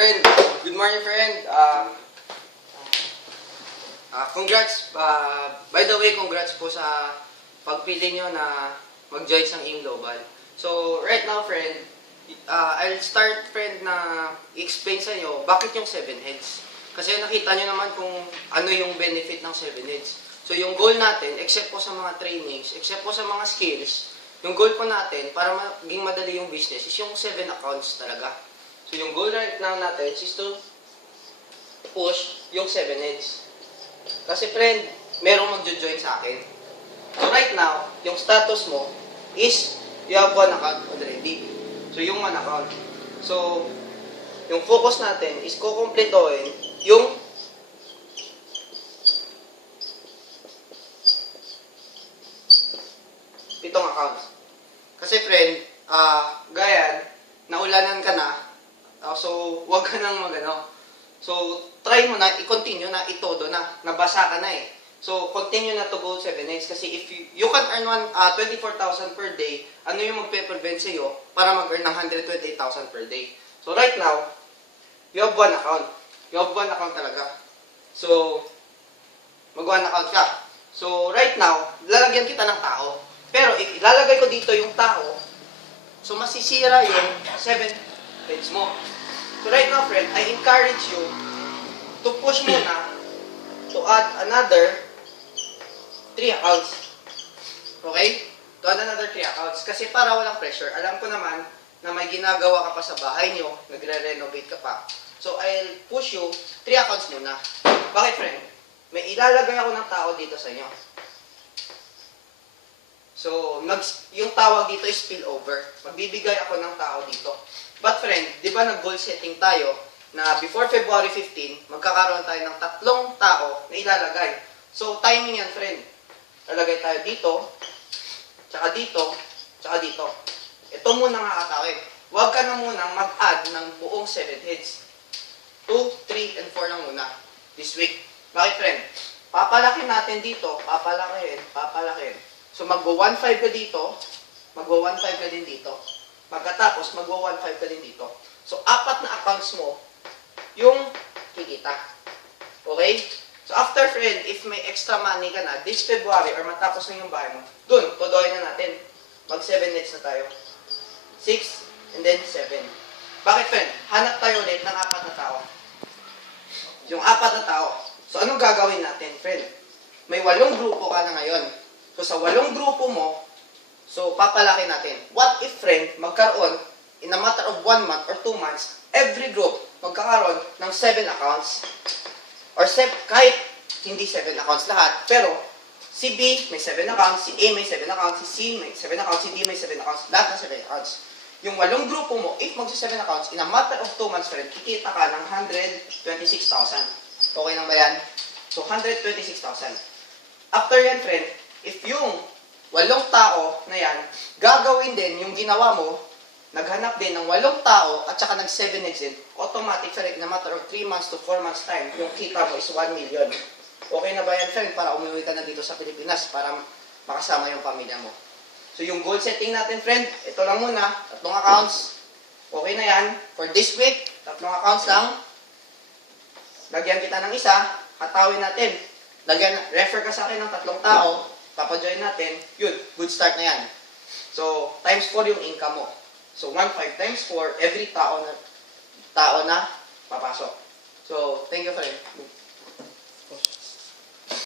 Friend, good morning friend. Congrats. By the way, congrats po sa pagpili nyo na mag-join sa AIM Global. So, right now friend, I'll start friend na i-explain sa inyo bakit yung 7 heads. Kasi nakita nyo naman kung ano yung benefit ng 7 heads. So, yung goal natin, except po sa mga trainings, except po sa mga skills, yung goal po natin, para maging madali yung business, is yung 7 accounts talaga. So, yung goal right now natin is to push yung 7 heads. Kasi friend, merong magjo-join sa akin. So, right now, yung status mo is you have 1 account already. So, yung 1 account. So, yung focus natin is kukumpletohin yung pitong accounts. Kasi friend, gaya, naulanan ka na, so wag ka nang magano. So try mo na, i-continue na, itodo na, nabasa ka na eh. So continue na to go 7 days kasi if you can earn 24,000 per day, ano yung magpe-prevent sa iyo para mag-earn ng 128,000 per day. So right now, you have 1 account. You have 1 account talaga. So mag-1 account ka. So right now, lalagyan kita ng tao. Pero ilalagay ko dito yung tao, so masisira yung 7 heads mo. So right now, friend, I encourage you to push muna to add another 3 accounts. Okay? To add another 3 accounts. Kasi para walang pressure, alam ko naman na may ginagawa ka pa sa bahay nyo, nagre-renovate ka pa. So I'll push you 3 accounts muna. Bakit, friend? May ilalagay ako ng tao dito sa inyo. So, yung tawag dito is spillover. Magbibigay ako ng tao dito. But friend, di ba nag-goal setting tayo na before February 15, magkakaroon tayo ng 3 tao na ilalagay. So, timing yan friend. Lalagay tayo dito, tsaka dito, tsaka dito. Ito muna nga atawin. Huwag ka na munang mag-add ng buong 7 heads. 2, 3, and 4 lang muna. This week. Bakit friend? Papalakin natin dito, papalakin. So, magwa-1.5 ka dito, magwa-1.5 ka din dito. Pagkatapos, magwa-1.5 ka din dito. So, 4 na accounts mo, yung kikita. Okay? So, after friend, if may extra money ka na, this February, or matapos na yung bahay mo, dun, todoy na natin. Mag-7 nets na tayo. 6, and then 7. Bakit friend? Hanap tayo ulit ng 4 na tao. Yung 4 na tao. So, anong gagawin natin, friend? May 8 grupo ka na ngayon. So, sa 8 grupo mo, so, papalaki natin. What if, friend, magkaroon, in a matter of 1 month or 2 months, every group magkakaroon ng 7 accounts, or kahit hindi 7 accounts lahat, pero si B may 7 accounts, si A may 7 accounts, si C may 7 accounts, si D may 7 accounts, lahat ng 7 accounts. Yung 8 grupo mo, if magsi 7 accounts, in a matter of 2 months, friend, kikita ka ng 126,000. Okay lang ba yan? So, 126,000. After yan, friend, if yung 8 tao na yan, gagawin din yung ginawa mo, naghanap din ng 8 tao at saka nag-7 exit, automatic, friend, na matter of 3 months to 4 months time, yung kita mo is 1 million. Okay na ba yan, friend? Para umuwi ka na dito sa Pilipinas para makasama yung pamilya mo. So, yung goal setting natin, friend, ito lang muna, 3 accounts. Okay na yan. For this week, 3 accounts lang. Lagyan kita ng isa, hatawin natin. Refer ka sa akin ng 3 tao, papajoin natin, yun, good start na yan. So, times 4 yung income mo. So, 1.5 times 4, every tao na papasok. So, thank you friend.